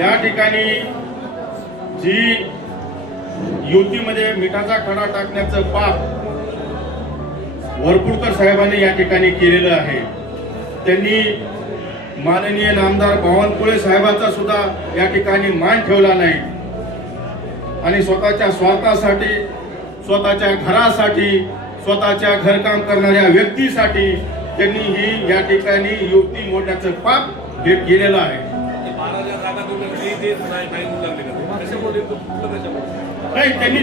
या ठिकाणी जी युतीमध्ये मिठाचा खडा टाकण्याचं पाप वरपुडकर साहेबांनी या ठिकाणी केलेलं आहे। त्यांनी माननीय नामदार बावनकुळे साहेबांचा सुद्धा या ठिकाणी मान ठेवला नाही आणि स्वतःच्या स्वार्थासाठी, स्वतःच्या घरासाठी, स्वतःच्या घरकाम करणाऱ्या व्यक्तीसाठी त्यांनी ही या ठिकाणी युती मोडण्याचं पाप हे केलेलं आहे। नाही, त्यांनी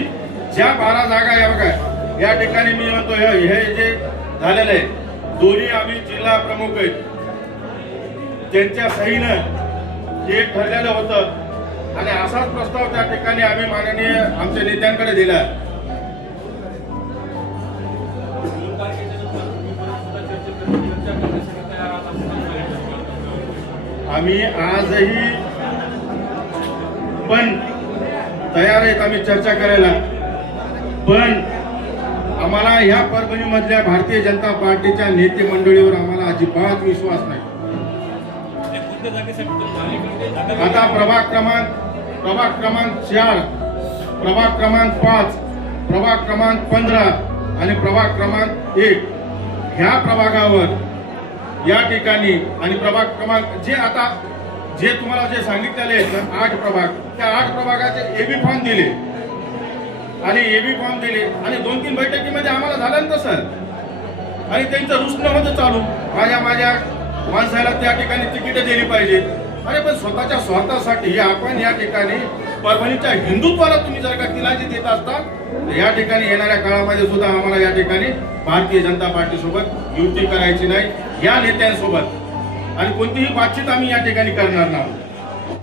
ज्या 12 जागा या बघा या ठिकाणी मी म्हणतो हे जे झालेलं आहे, दोन्ही आम्ही जिल्हा प्रमुख आहेत, त्यांच्या सहीनं हे ठरलेलं होतं आणि असाच प्रस्ताव त्या ठिकाणी आम्ही माननीय आमच्या नेत्यांकडे दिला। आम्ही आजही पण तयार आहेत आम्ही चर्चा करायला, पण आम्हाला या परभणी मधल्या भारतीय जनता पार्टीच्या नेते मंडळीवर आम्हाला अजिबात विश्वास नाही। आता प्रभाग क्रमांक 4, प्रभाग क्रमांक 5, प्रभाग क्रमांक 15 आणि प्रभाग क्रमांक 1 ह्या प्रभागावर या ठिकाणी आणि प्रभाग क्रमांक जे तुम्हाला जे सांगितलेले आहेत ना 8 प्रभाग, त्या 8 प्रभागाचे एबी फॉर्म दिले आणि एबी फॉर्म दिले आणि 2-3 बैठकीमध्ये आम्हाला झालं तसं आणि त्यांचं रुसणं होतं चालू, माझ्या माणसाला त्या ठिकाणी तिकीट दिली पाहिजे। अरे पण स्वतःच्या स्वार्थासाठी आपण या ठिकाणी परभणीच्या हिंदुत्वाला तुम्ही जर का तिलाजी देत असता या ठिकाणी येणाऱ्या काळामध्ये सुद्धा आम्हाला या ठिकाणी भारतीय जनता पार्टी सोबत युती करायची नाही, या नेत्यांसोबत, आणि कोणतीही बातचीत आम्ही या ठिकाणी करणार नाही।